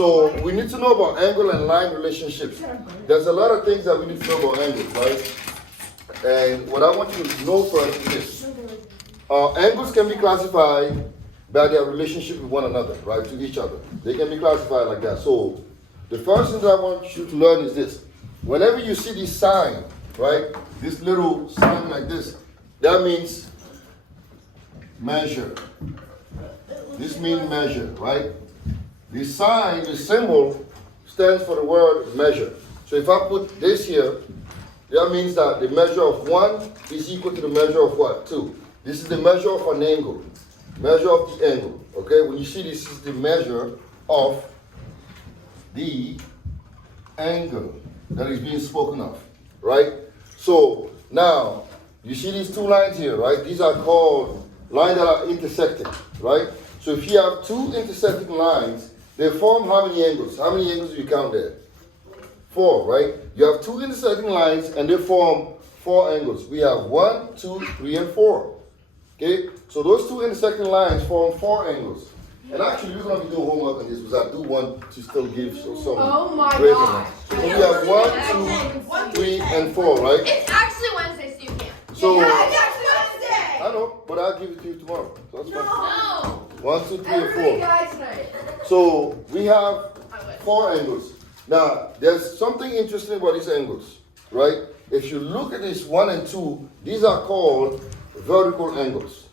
So we need to know about angle and line relationships. There's a lot of things that we need to know about angles, right? And what I want you to know first is this. Angles can be classified by their relationship with one another, right, to each other. They can be classified like that. So the first thing that I want you to learn is this. Whenever you see this sign, right, this little sign like this, that means measure. This means measure, right? The sign, the symbol, stands for the word measure. So if I put this here, that means that the measure of 1 is equal to the measure of what? 2. This is the measure of an angle. Measure of the angle. Okay, when you see this is the measure of the angle that is being spoken of, right? So now you see these two lines here, right? These are called lines that are intersecting, right? So if you have two intersecting lines, they form how many angles? How many angles do you count there? 4, right? You have two intersecting lines and they form 4 angles. We have 1, 2, 3, and 4. Okay? So those two intersecting lines form 4 angles. And actually, we're going to be doing homework on this because I do want to still give some grades on it. So we have 1, 2, 3, and 4, right? It's actually Wednesday, so you can't. So, yeah, it's actually Wednesday. I know, but I'll give it to you tomorrow. So that's fine. No. 1, 2, 3, and 4. So we have 4 angles. Now, there's something interesting about these angles, right? If you look at this 1 and 2, these are called vertical angles.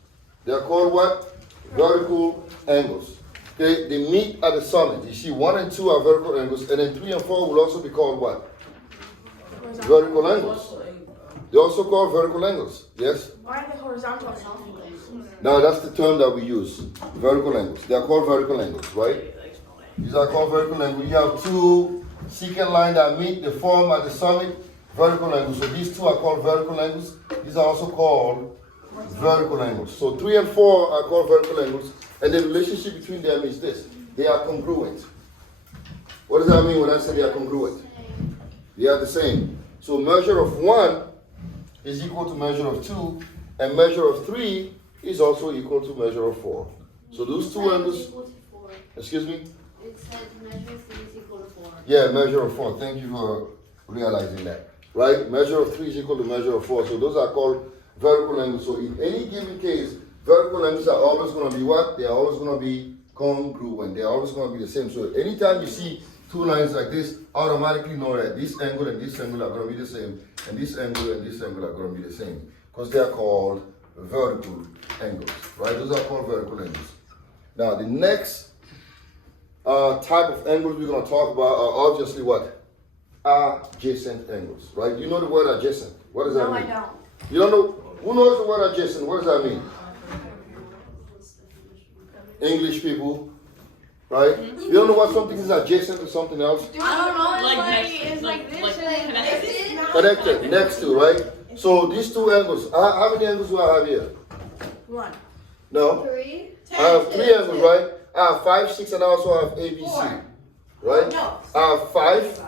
They are called what? Vertical angles. Okay, they meet at the summit. You see 1 and 2 are vertical angles, and then 3 and 4 will also be called what? Vertical angles. They're also called vertical angles. Yes? Why are they horizontal angles? Now that's the term that we use. Vertical angles. They are called vertical angles, right? These are called vertical angles. You have two secant lines that meet, they form at the summit, vertical angles. So these two are called vertical angles. These are also called vertical angles. So 3 and 4 are called vertical angles, and the relationship between them is this. They are congruent. What does that mean when I say they are congruent? They are the same. So measure of 1 is equal to measure of 2, and measure of 3 is also equal to measure of 4. So those two angles, excuse me? It says measure of 3 is equal to 4. Yeah, measure of 4. Thank you for realizing that. Right? Measure of 3 is equal to measure of 4. So those are called vertical angles. So in any given case, vertical angles are always going to be what? They are always going to be congruent. They are always going to be the same. So anytime you see two lines like this, automatically know that this angle and this angle are going to be the same, and this angle and this angle are going to be the same, because they are called vertical angles. Right? Those are called vertical angles. Now the next type of angles we're going to talk about are obviously what? Adjacent angles. Right? You know the word adjacent. What does that mean? No, I don't. You don't know? Who knows the word adjacent? What does that mean? English people, right? You don't know what something is adjacent to something else? I don't know. It's like this. Connected, next to, right? So these two angles, how many angles do I have here? 1. No? 3. I have 3 angles, right? I have 5, 6, and I also have ABC, right? No. I have 5,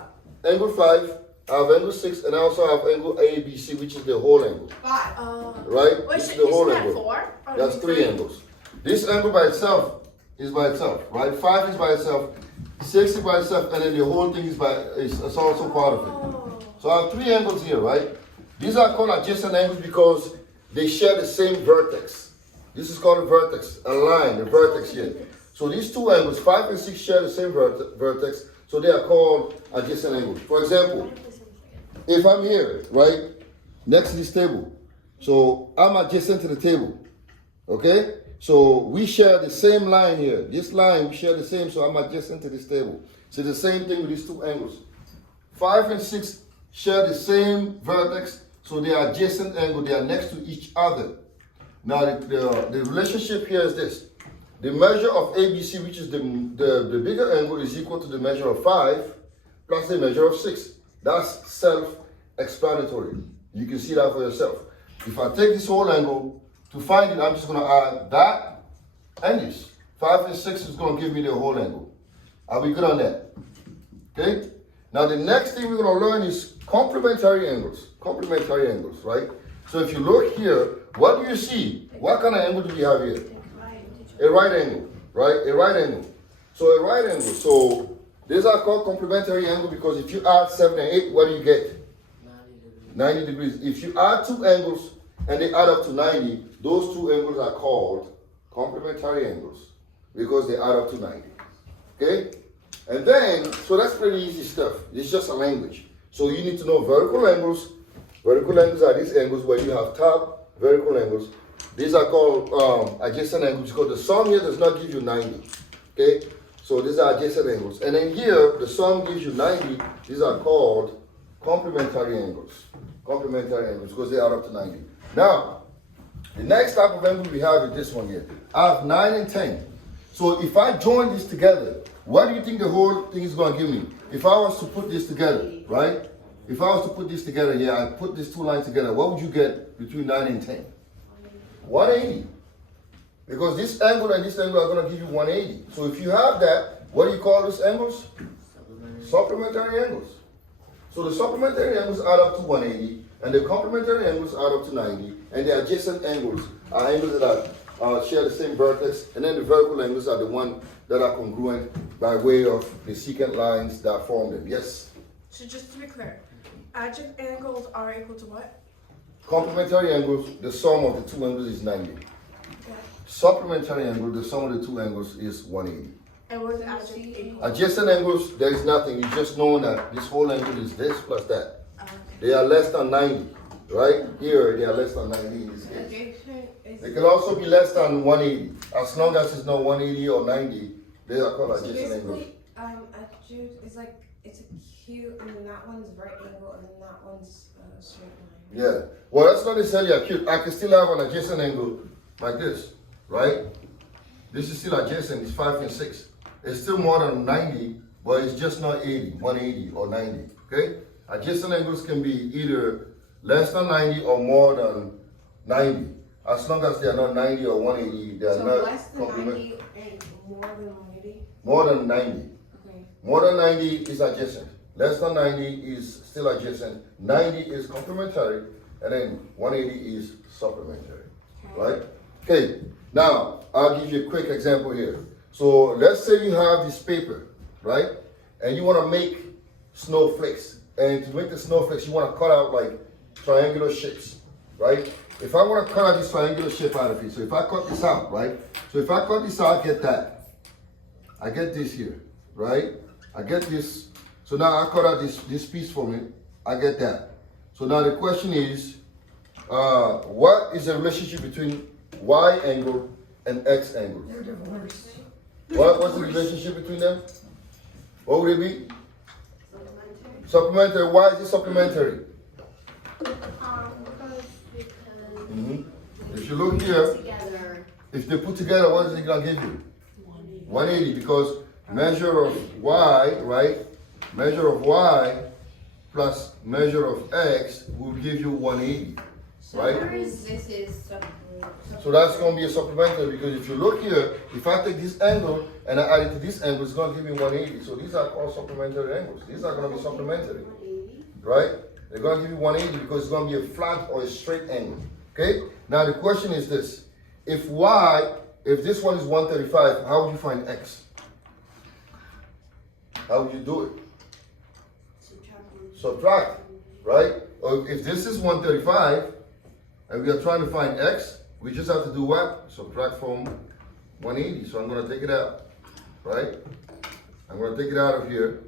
angle 5, I have angle 6, and I also have angle ABC, which is the whole angle, 5. right? Wait, This is the whole isn't that angle. 4? That's 3 angles. This angle by itself is by itself, right? 5 is by itself, 6 is by itself, and then the whole thing is also part of it. So I have 3 angles here, right? These are called adjacent angles because they share the same vertex. This is called a vertex, a line, a vertex here. So these two angles, 5 and 6, share the same vertex, so they are called adjacent angles. For example, if I'm here, right, next to this table, so I'm adjacent to the table, okay? So we share the same line here. This line, we share the same, so I'm adjacent to this table. So the same thing with these two angles. 5 and 6 share the same vertex, so they are adjacent angle, they are next to each other. Now the relationship here is this. The measure of ABC, which is the bigger angle, is equal to the measure of 5 plus the measure of 6. That's self-explanatory. You can see that for yourself. If I take this whole angle, to find it, I'm just going to add that and this. 5 and 6 is going to give me the whole angle. Are we good on that? Okay? Now the next thing we're going to learn is complementary angles. Complementary angles, right? So if you look here, what do you see? What kind of angle do we have here? A right angle, right? A right angle. So a right angle. So These are called complementary angles because if you add 7 and 8, what do you get? 90 degrees. If you add two angles and they add up to 90, those two angles are called complementary angles because they add up to 90. Okay? And then, so that's pretty easy stuff. It's just a language. So you need to know vertical angles. Vertical angles are these angles where you have top vertical angles. These are called adjacent angles because the sum here does not give you 90. Okay? So these are adjacent angles. And then here, the sum gives you 90. These are called complementary angles. Complementary angles because they add up to 90. Now, the next type of angle we have is this one here. I have 9 and 10. So if I join this together, what do you think the whole thing is going to give me? If I was to put this together, right? If I was to put this together here, I put these two lines together, what would you get between 9 and 10? 180. Because this angle and this angle are going to give you 180. So if you have that, what do you call these angles? Supplementary angles. So the supplementary angles add up to 180, and the complementary angles add up to 90, and the adjacent angles are angles that share the same vertex, and then the vertical angles are the ones that are congruent by way of the secant lines that form them. Yes? So just to be clear, adjacent angles are equal to what? Complementary angles, the sum of the two angles is 90. Okay. Supplementary angle, the sum of the two angles is 180. And what is adjacent equal? Adjacent angles, there is nothing. You just know that this whole angle is this plus that. Okay. They are less than 90, right? Here, they are less than 90 in this case. Adjacent is They can also be less than 180. As long as it's not 180 or 90, they are called So adjacent angles. basically, adjacent is like it's a cube, and then that one's right angle, and then that one's straight line. Yeah. Well, that's not necessarily acute. I can still have an adjacent angle like this, right? This is still adjacent. It's 5 and 6. It's still more than 90, but it's just not 80, 180 or 90. Okay? Adjacent angles can be either less than 90 or more than 90. As long as they are not 90 or 180, they are So not less than complement. 90 and more than 180. More than 90. Okay. More than 90 is adjacent. Less than 90 is still adjacent. 90 is complementary, and then 180 is supplementary. Right? Okay. Now, I'll give you a quick example here. So let's say you have this paper, right? And you want to make snowflakes. And to make the snowflakes, you want to cut out like triangular shapes, right? If I want to cut out this triangular shape out of it, so if I cut this out, right? So if I cut this out, I get that. I get this here, right? I get this. So now I cut out this piece from it. I get that. So now the question is, what is the relationship between Y angle and X angle? They're divorced. What's the relationship between them? What would it be? Supplementary. Why is it supplementary? Because If you look here, together. if they put together, what is it gonna give you? 180, because measure of Y, right? Measure of Y plus measure of X will give you 180, right? This is So that's going to be a supplementary because if you look here, if I take this angle and I add it to this angle, it's going to give me 180. So these are called supplementary angles. These are going to be supplementary, right? They're going to give you 180 because it's going to be a flat or a straight angle, okay? Now the question is this. If this one is 135, how would you find X? How would you do it? Subtract, right? Or if this is 135 and we are trying to find X, we just have to do what? Subtract from 180. So I'm going to take it out, right? I'm going to take it out of here.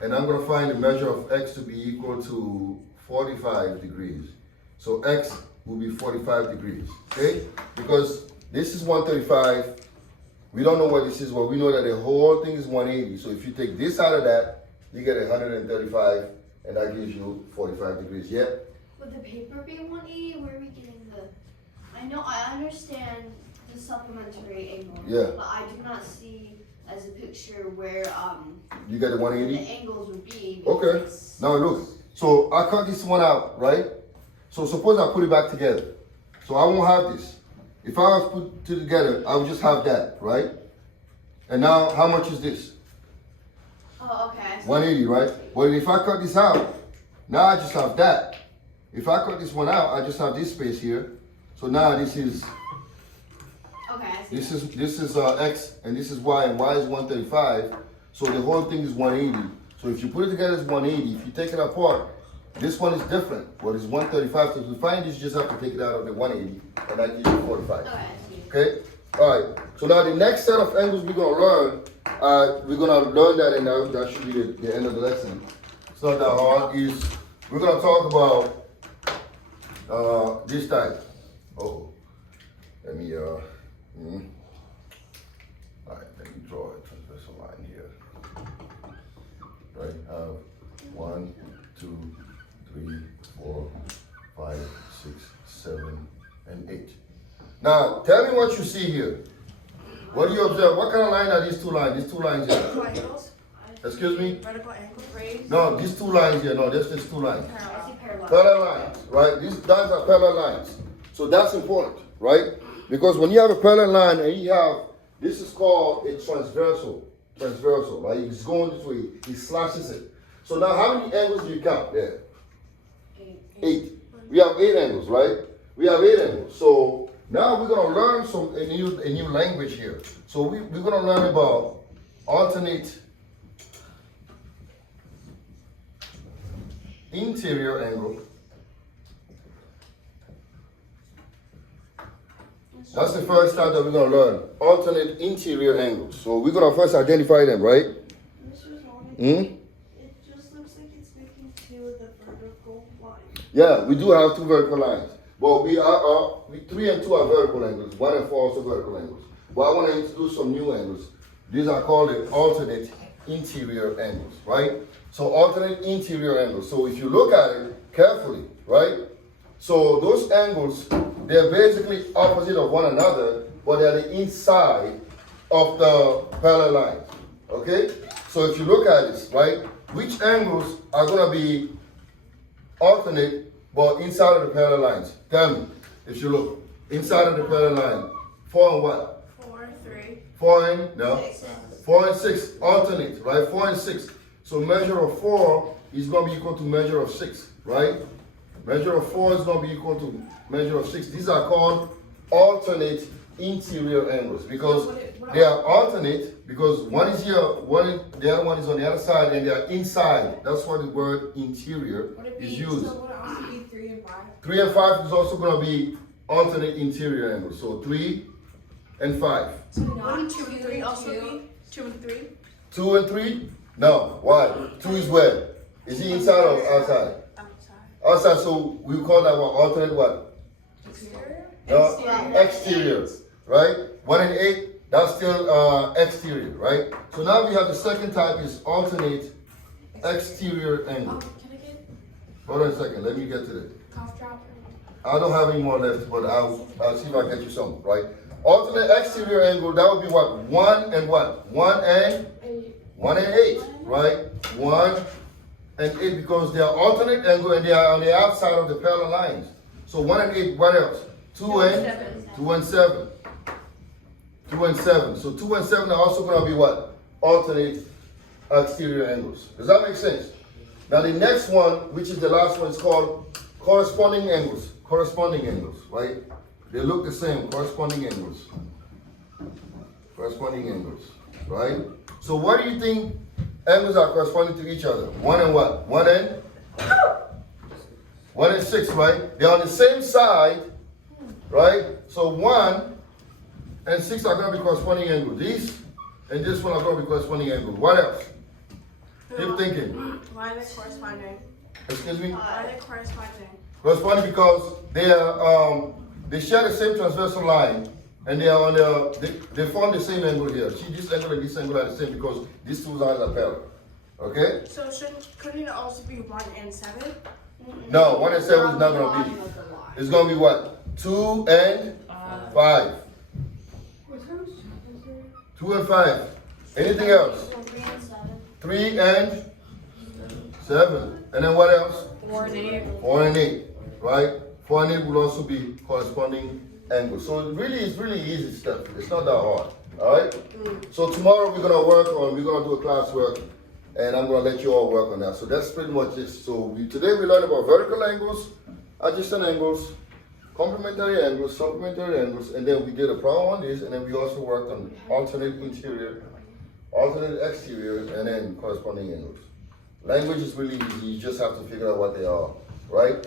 And I'm going to find the measure of X to be equal to 45 degrees. So X will be 45 degrees, okay? Because this is 135. We don't know what this is, but we know that the whole thing is 180. So if you take this out of that, you get 135, and that gives you 45 degrees. Yeah? Would the paper be 180? Where are we getting the? I know, I understand the supplementary angle. Yeah. But I do not see as a picture where You get the the 180? angles would be. Okay. because- Now look. So I cut this one out, right? So suppose I put it back together. So I won't have this. If I was put it together, I would just have that, right? And now, how much is this? Oh, okay. I see. 180, right? Well, if I cut this out, now I just have that. If I cut this one out, I just have this space here. So now this is Okay, I see. X and this is Y, and Y is 135. So the whole thing is 180. So if you put it together, it's 180. If you take it apart, this one is different. What is 135? So to find this, you just have to take it out of the 180, and that gives you 45. Okay, I see. Okay? All right. So now the next set of angles we're going to learn, that, and that should be the end of the lesson. It's not that hard. We're going to talk about this type. Oh, let me, all right, let me draw a transversal line here. Right, 1, 2, 3, 4, 5, 6, 7, and 8. Now, tell me what you see here. What do you observe? What kind of line are these two lines? These two lines here. Vertical angles. Excuse me? Vertical angles. Raised. No, these two lines here. No, there's just two lines. Parallel. I see parallel. Parallel lines, right? These lines are parallel lines. So that's important, right? Because when you have a parallel line and you have, this is called a transversal. Transversal, right? It's going this way. He slashes it. So now how many angles do you count there? 8. We have 8 angles, right? We have 8 angles. So now we're going to learn a new language here. So we're going to learn about alternate interior angle. That's the first time that we're going to learn alternate interior angles. So we're going to first identify them, right? Mr. Solomon, Hmm? it just looks like it's making 2 of the vertical lines. Yeah, we do have 2 vertical lines. But 3 and 2 are vertical angles. 1 and 4 are also vertical angles. But I want to introduce some new angles. These are called the alternate interior angles, right? So alternate interior angles. So if you look at it carefully, right? So those angles, they're basically opposite of one another, but they're the inside of the parallel line. Okay? So if you look at this, right? Which angles are going to be alternate, but inside of the parallel lines? Tell me, if you look inside of the parallel line, 4 and what? 4, 3. 4 and no? 6. 4 and 6 alternate, right? 4 and 6. So measure of 4 is going to be equal to measure of 6, right? Measure of 4 is going to be equal to measure of 6. These are called alternate interior angles because they are alternate because one is here, the other one is on the other side, and they are inside. That's why the word interior Would it be, is used. so would it also be 3 and 5? 3 and 5 is also going to be alternate interior angles. So 3 and 5. So not 1, 2, and 3 also 2. be 2 and 3. 2 and 3? No. Why? 2 is where? Is he inside or outside? Outside. Outside, so we call that one alternate what? Exterior. No, exterior, right? 1 and 8, that's still exterior, right? So now we have the second type is alternate exterior angle. Can I get Hold on a second, let me get to that. cough drop? I don't have any more left, but I'll see if I get you some, right? Alternate exterior angle, that would be what? 1 and what? 1 and 8, right? 1 and 8 because they are alternate angle and they are on the outside of the parallel lines. So 1 and 8, what else? 2 and 7. 2 and 7. 2 and 7. So 2 and 7 are also going to be what? Alternate exterior angles. Does that make sense? Now the next one, which is the last one, is called corresponding angles. Corresponding angles, right? They look the same, corresponding angles. Corresponding angles, right? So what do you think angles are corresponding to each other? 1 and what? 1 and 6, right? They're on the same side, right? So 1 and 6 are going to be corresponding angles. These and this one are going to be corresponding angles. What else? Keep thinking. Why are they corresponding? Excuse me? Why are they corresponding? Corresponding because they share the same transversal line and they are on they form the same angle here. See, this angle and this angle are the same because these two lines are parallel. Okay? So couldn't it also be 1 and 7? No, 1 and 7 is not going to be. It's going to be what? 2 and 5. 2 and 5. Anything else? 3 and 7. And then what else? 4 and 8. 4 and 8. Right? 4 and 8 will also be corresponding angles. So it's really easy stuff. It's not that hard. Alright? So tomorrow we're going to do a class work and I'm going to let you all work on that. So that's pretty much it. So today we learned about vertical angles, adjacent angles, complementary angles, supplementary angles, and then we did a problem on this, and then we also worked on alternate interior alternate exterior, and then corresponding angles. Language is really easy, you just have to figure out what they are, right?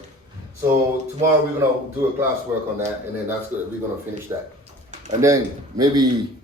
So tomorrow we're gonna do a classwork on that, and then that's good, we're gonna finish that. And then maybe